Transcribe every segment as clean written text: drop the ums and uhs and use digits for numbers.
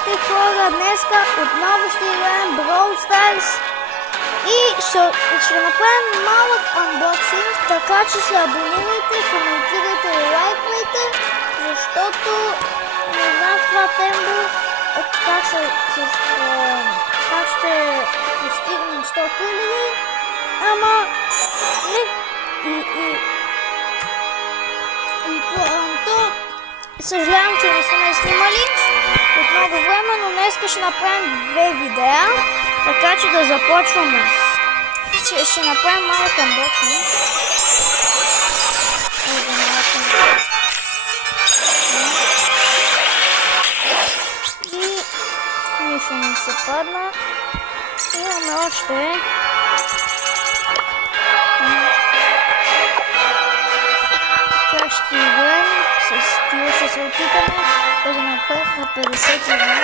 Здравейте хора, днеска отново ще играем Brawl Stars и ще направим малък анбоксинг, така че се абонирайте, коментирайте и лайквайте, защото не знам в това темпо как ще постигнем 100 000, ама не. Съжалявам, че не сме снимали от много време, но днес ще направим 2 видеа, така че да започваме. Ще направим малък анбоксинг. И нищо не се падна. Имаме още. Как ще играем с Тио, ще се опитаме да го направим на 50 минути.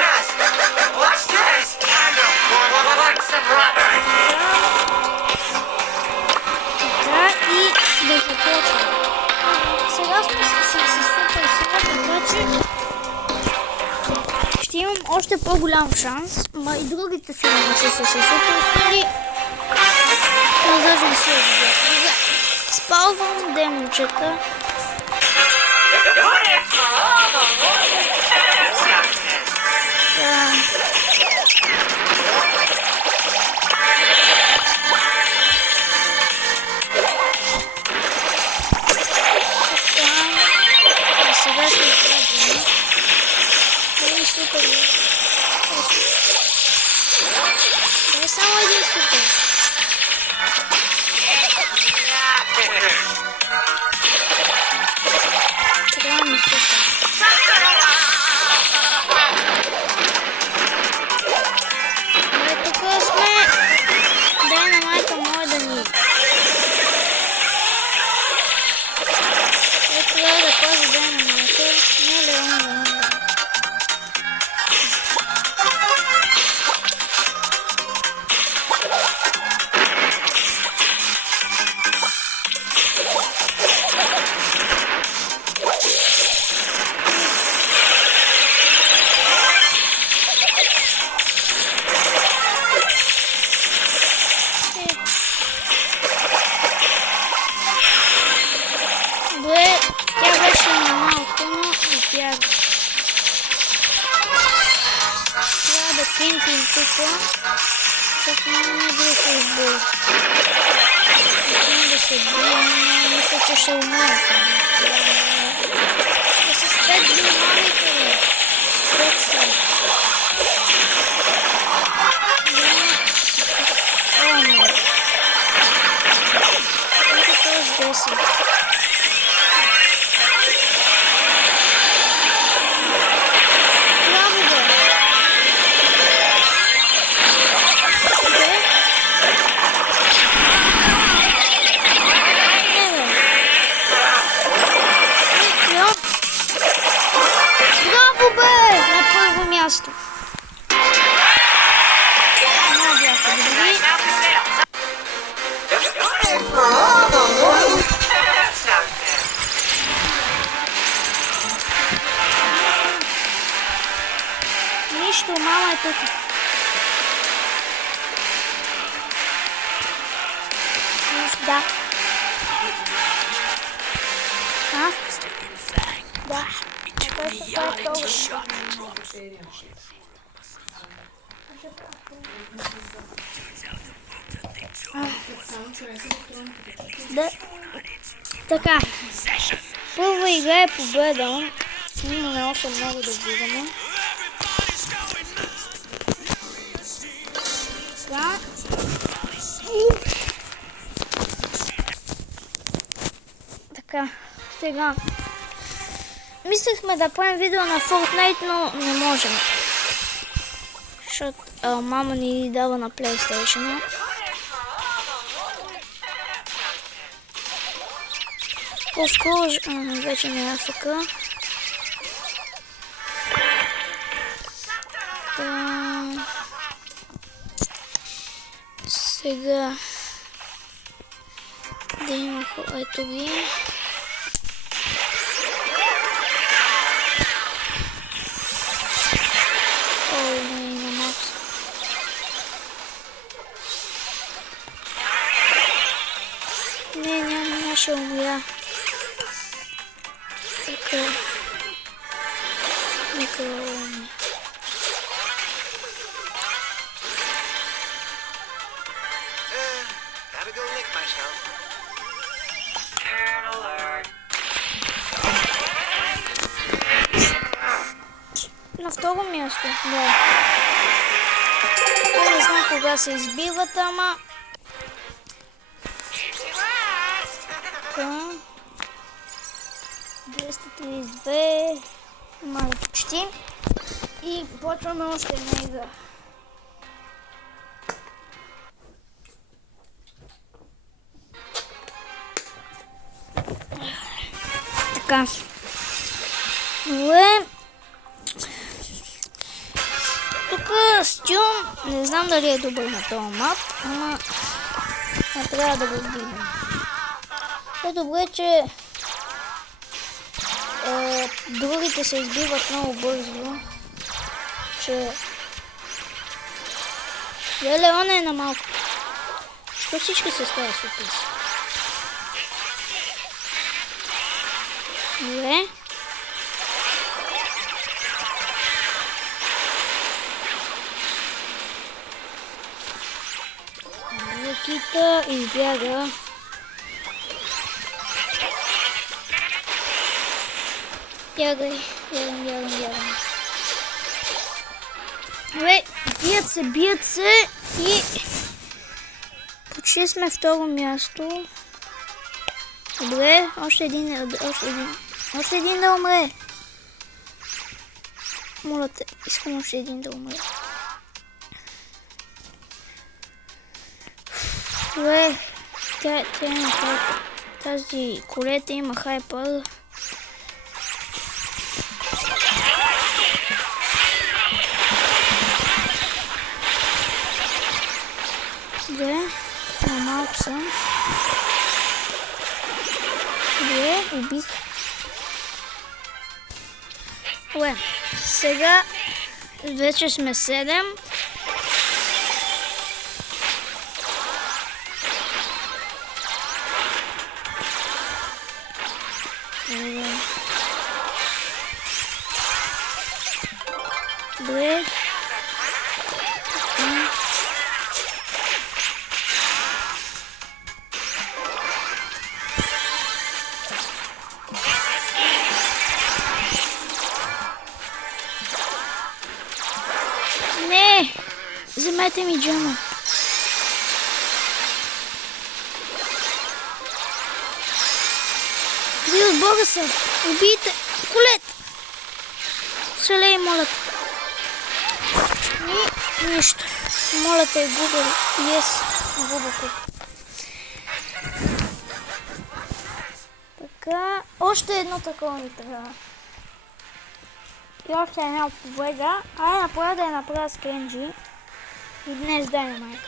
Така и да започваме. Сега сме с супер сила, така че ще имам още по-голям шанс, ма и другите филми ще са супер сили. Даже не си отбира. Спалвам демончета. Сега сме изградени. Дай супер. Дай само един супер. Трябва ми супер. Тук сме. Дай на майка моя да ни. Трябва да пази дай на майка. Не ли он да. Тя беше на малко, но избяга. Трябва да кемпим тук, защото не бил се избил. Искам да се бия, но мисля, че ще умрем. Да се спет внимавайте, бе. Спет се. Умре. Ето той с 10. Място. Нищо, мама е тук. Да. А? Да. Да. Така. Първа игра е победа. Имаме още много да вдигаме. Така. Сега. Мислехме да правим видео на Fortnite, но не можем. Защото мама ни дава на PlayStation. По-скоро вече не е АФК. Сега да има ето ги. Скромни. Gotta go lick myself. На второ място, да. Я не знам кога се избиват, ама... Така. 232. Мало почти. И почваме още една игра. Така. Добре. Тук Стюм, не знам дали е добър на този мап, ама трябва да го видим. Е добре, че другите се избиват много бързо, че Леона е на малко. Що всички се стават с опис? Добре. Кита избяга. Бягай, бягам. Добре, бият се и почти сме второ място. Добре, още един да умре. Моля те, искам още един да умре. Добре, тя има хайпър. Тази колета има хайпър. Добре, малко съм. Добре, убих. Добре, сега вече сме 7. Добре. Не! Вземете ми джама. Ви от Бога са! Убийте! Колет! Шалей, моля те. Нищо. Моля те, губа. Yes. Губа тук. Така. Още едно такова ми трябва. И още една победа. Ай, направя да я направя с Кенджи. И днес Dynamite.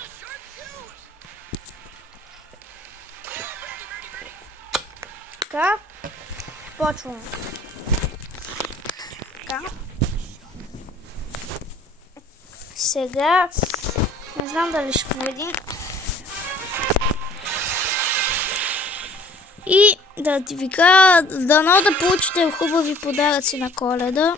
Така. Почваме. Така. Сега не знам дали ще победим. И да ти ви кажа, дано да получите хубави подаръци на Коледа.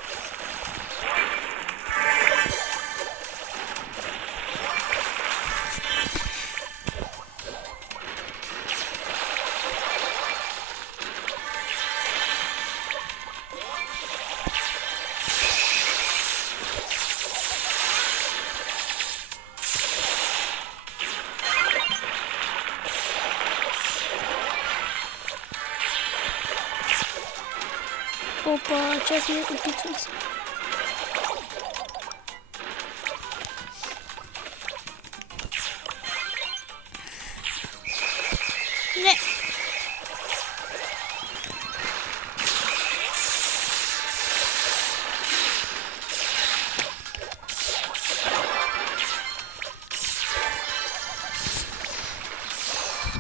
Опа, чакай, опитвам се. Не.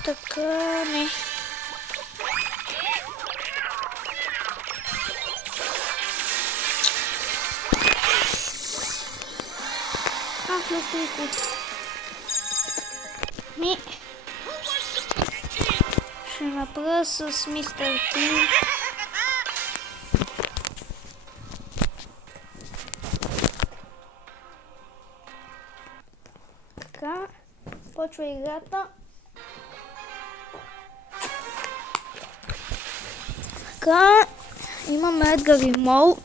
Така, не. Ми ще направя с мистер Ти. започва играта. Така, имаме Едгар и Мол.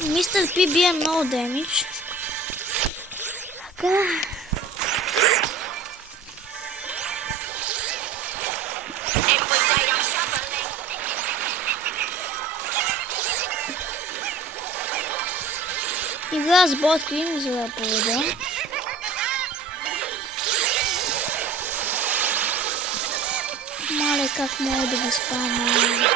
Мистер Пи бие много демидж. Така. Игра с Боткрим, за да поведа. Мале, как мога да ги спамя.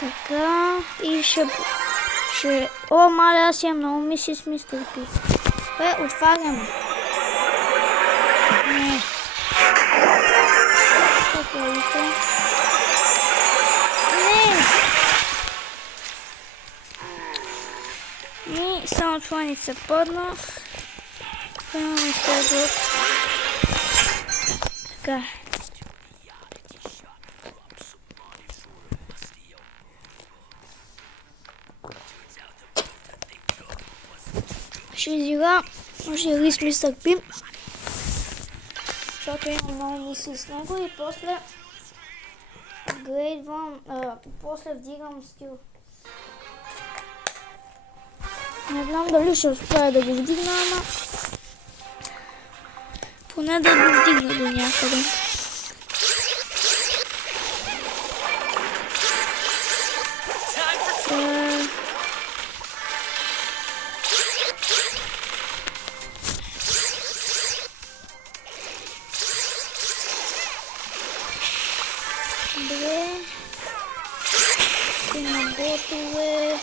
Така, и ще... О, мале, аз имам много мисии с Мистер Пи. Отваряме. Не. Не. И само членица падна. Имаме следват. Така. Ще изигра, може да игри с Мистер Пи, защото имам много мисли с него и после грейдвам, после вдигам скил. Не знам дали ще успея да го вдигна, ама поне да го вдигна до някъде. Добре. Има ботове.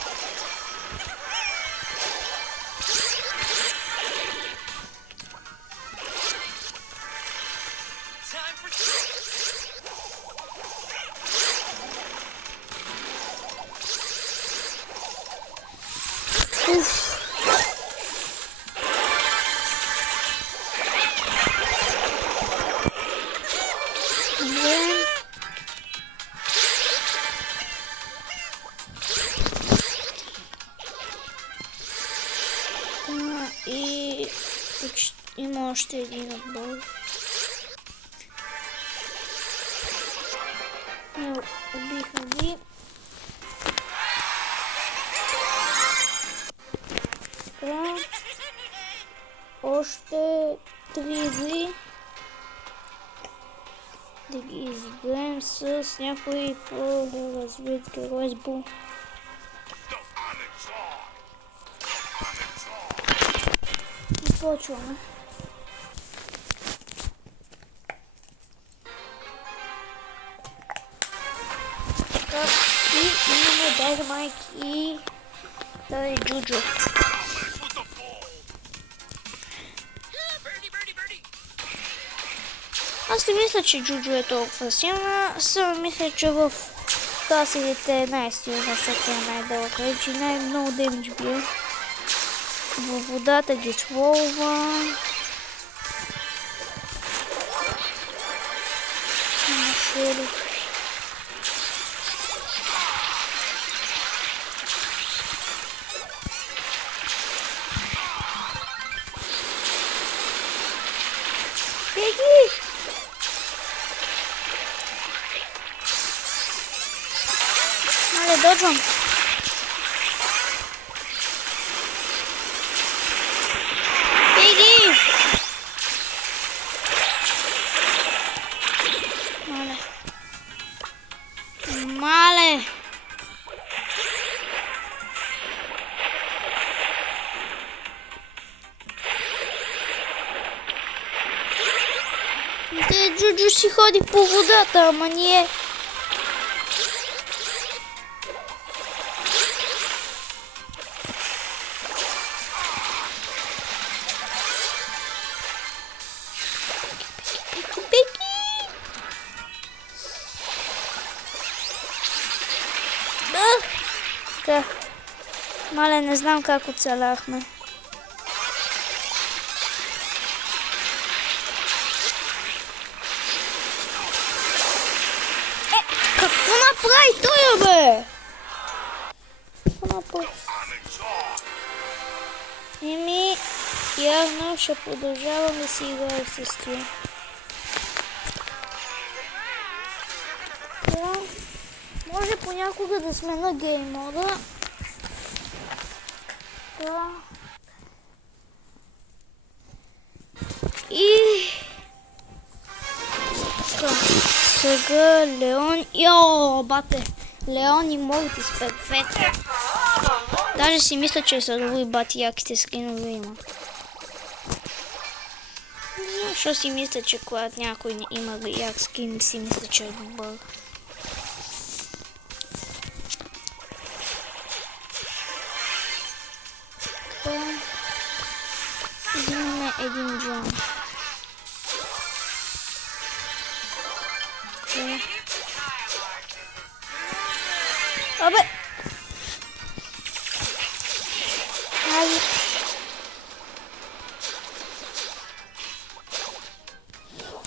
И има още един отбор. Убихме ги. Така. Още 3 игри. Да ги изиграем с някой по-развит герой с бум. Почваме. И имаме Дайнамайт и тази Джуджо. Аз не мисля, че Джуджо е толкова силна, само мисля, че в касилите е най-силна, защото е най-дълъг реч и най-много демидж бие. Във водата ги сволва. Беги! Мале, доджвам. Мале! Те Джуджо си ходи по водата, ама ние... Така. Мале, не знам как оцеляхме. Какво направи той, бе? Какво направи? Еми, явно ще продължавам да си играя с това. Да. Може понякога да сме на гейм мода. Да. И... Сега Леон... Йо, бате! Леон и Мортис, перфектно. Даже си мисля, че са добри бати яките скинове има. Защо си мисля, че когато някой не има як скин, си мисля, че е добър. Така. Взимаме един джон. Okay. Абе! Ай!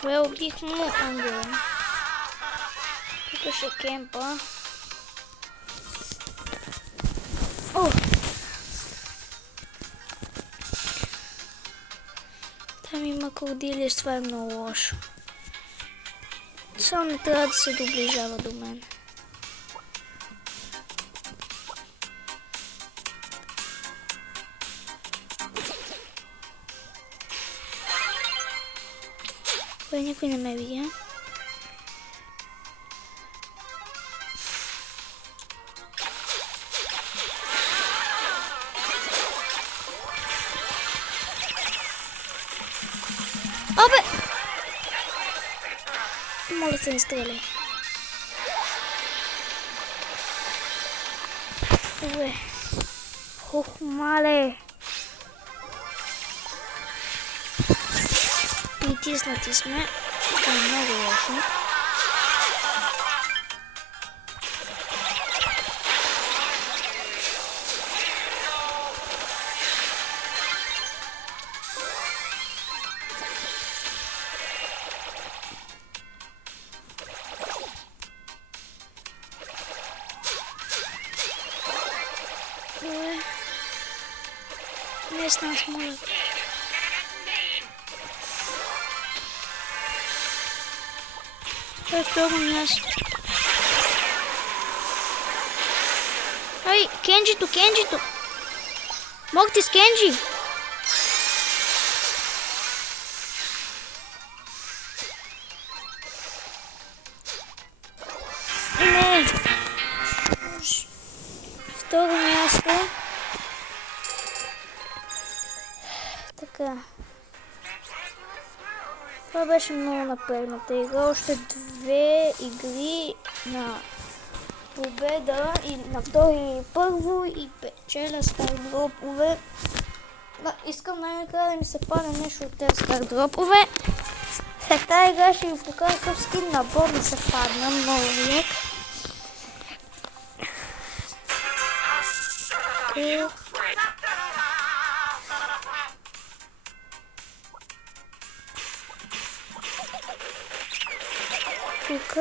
Бе, убих му ангела. Тук ще кемпа. О! Там има крокодили, това е много лошо. Само не трябва да се доближава до мен. Бе, никой не ме видя. Абе! Моля се, не стреляй. Добре. Ох, мале. Притиснати сме. Това е много лошо. Не с нас, моля. Това е второ място. Ай, Кенджито, Кенджито! Мортис, Кенджи! Не! Второ място. Така. Това беше много напрегната игра. Още две игри на победа и на втори и първо и печеля стардропове. Да, искам най-накрая да ми се падне нещо от тези стардропове. След тази игра ще ви покажа какъв скин набор ми се падна. Много як. Тук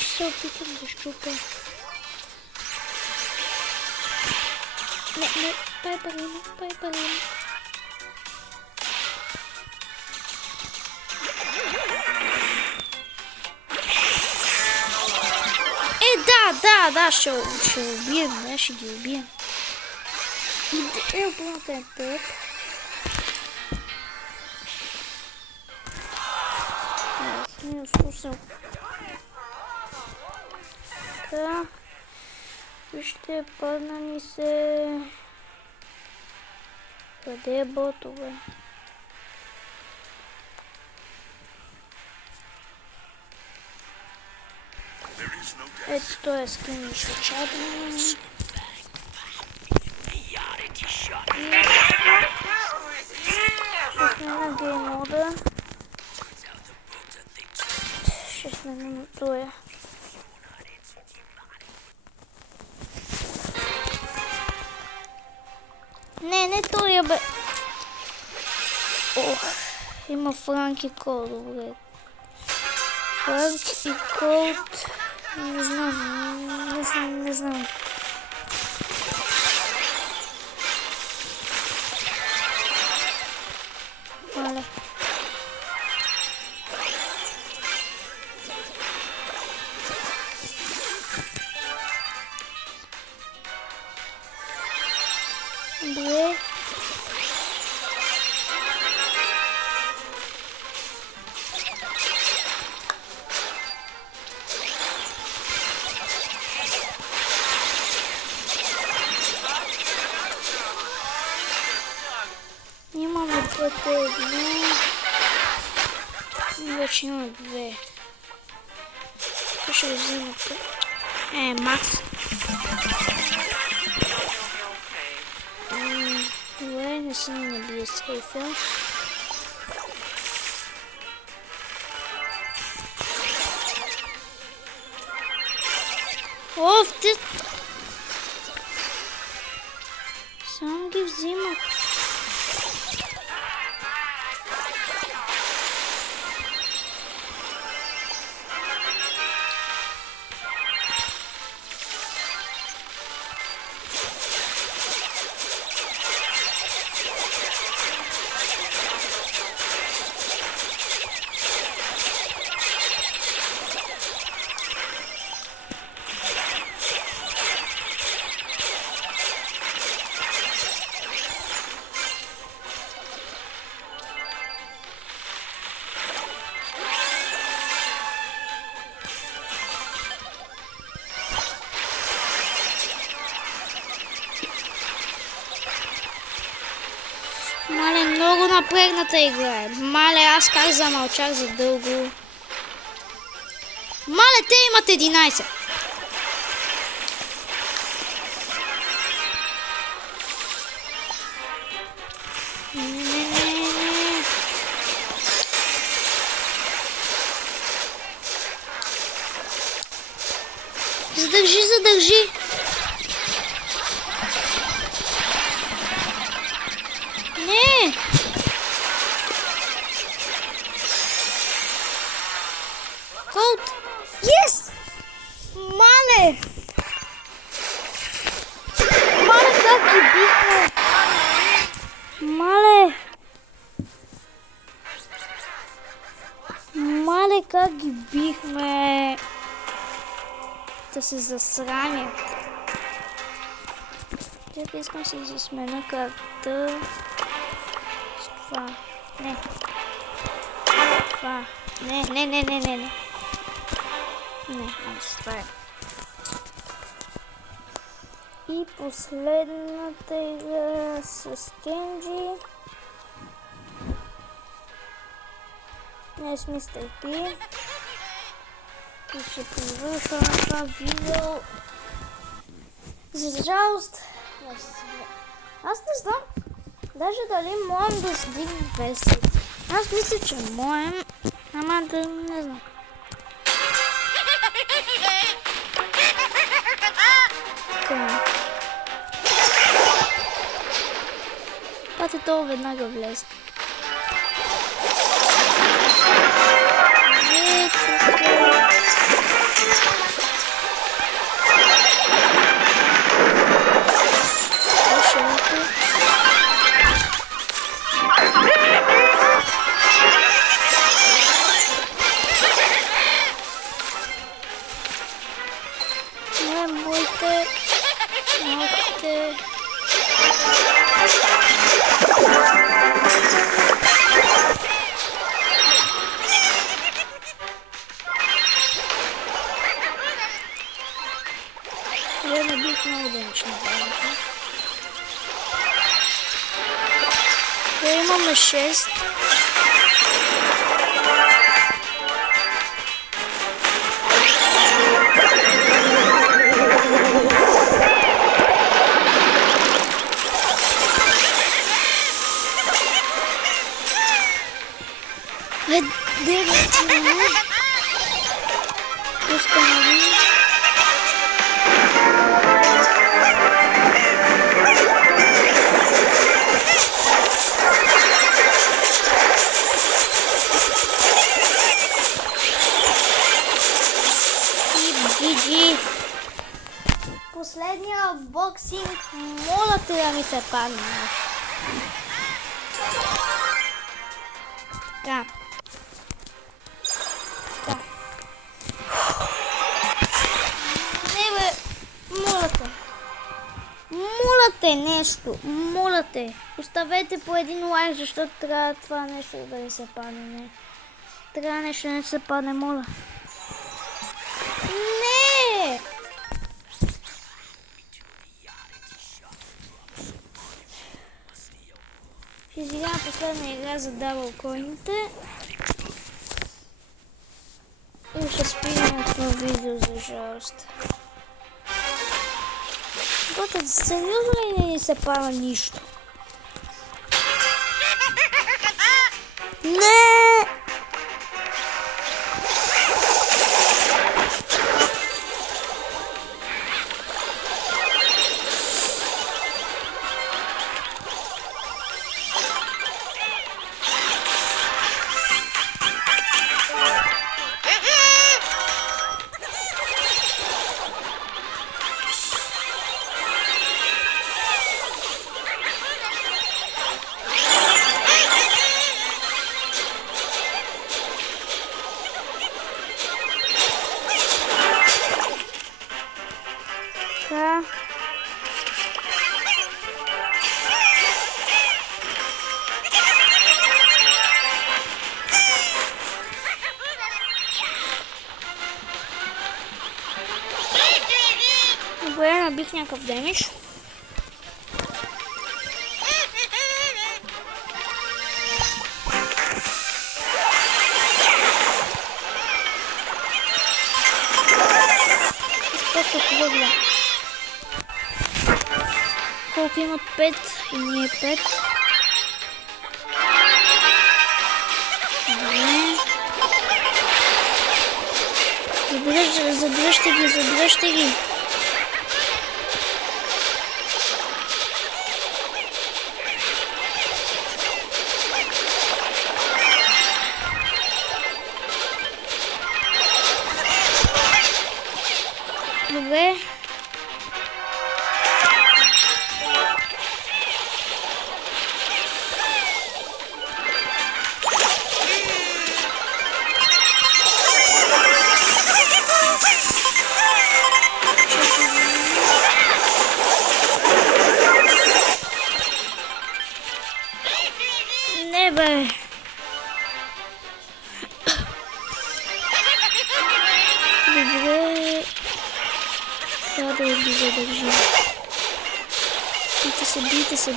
ще се опитам да щупя. Не, пайпарина. Да, ще убием, да, ще ги убием. Идеята е тук. Минус 8. Така. Вижте, падна ни се. Къде е ботове? Ето той е скин и шучадно. Сме на гейм мода. Ох, има Франк и Кол, добре. Франк и Колт. Не знам. Мале. Добре. Имаме пъти едно. Вече има две. Това ще го взема тук. Макс. Добре, не си не бие сейфа. Оф, ти! Само ги взимат. Мале, много напрегната игра е. Мале, аз как замълчах за дълго. Мале, те имат 11. Не. Задържи. Не! Колт! Yes! Мале! Мале, как ги бихме! Мале, как ги бихме! Да се засранят. Чакай, искам си да смена карта. Това. Не. Това. Не. Не, това е. И последната игра с Кенджи. Не, с Мистер Пи. И ще привърша на това видео. За жалост. Аз не знам. Даже дали можем да стигнем 20. Аз мисля, че можем. Ама да не знам. Така. Пате това веднага влезе. Малките. Я не бих много денче направим. Я имаме 6. Девочки, установи. боксинг, моля те да ми се падне. Така. Така. Не бе, моля те. Моля те нещо, моля те. Оставете по един лайк, защото трябва това нещо да не се падне. Не. Трябва нещо да не се падне, моля. Не! Ще изиграм последна игра за дабъл коините. И ще спирам това видео, за жалост. Готът, сериозно ли не се пада нищо? Не! Така. Добре, набих някакъв демидж. Просто хубаво. Колко има 5 и ние 5. Добре. Задръжте ги. Добре. Не бе. Добре. Трябва да ги задържим. Бийте се.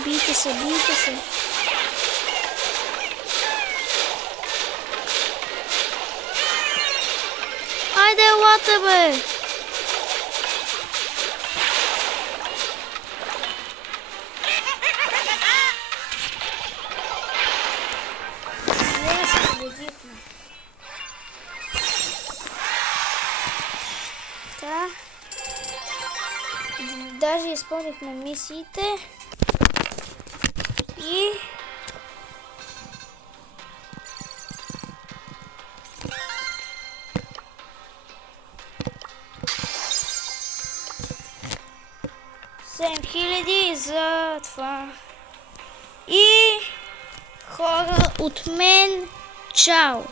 Айде, елате бе. Не се победихме. Така. Даже изпълнихме мисиите. И $7000 за това. И хора от мен, чао!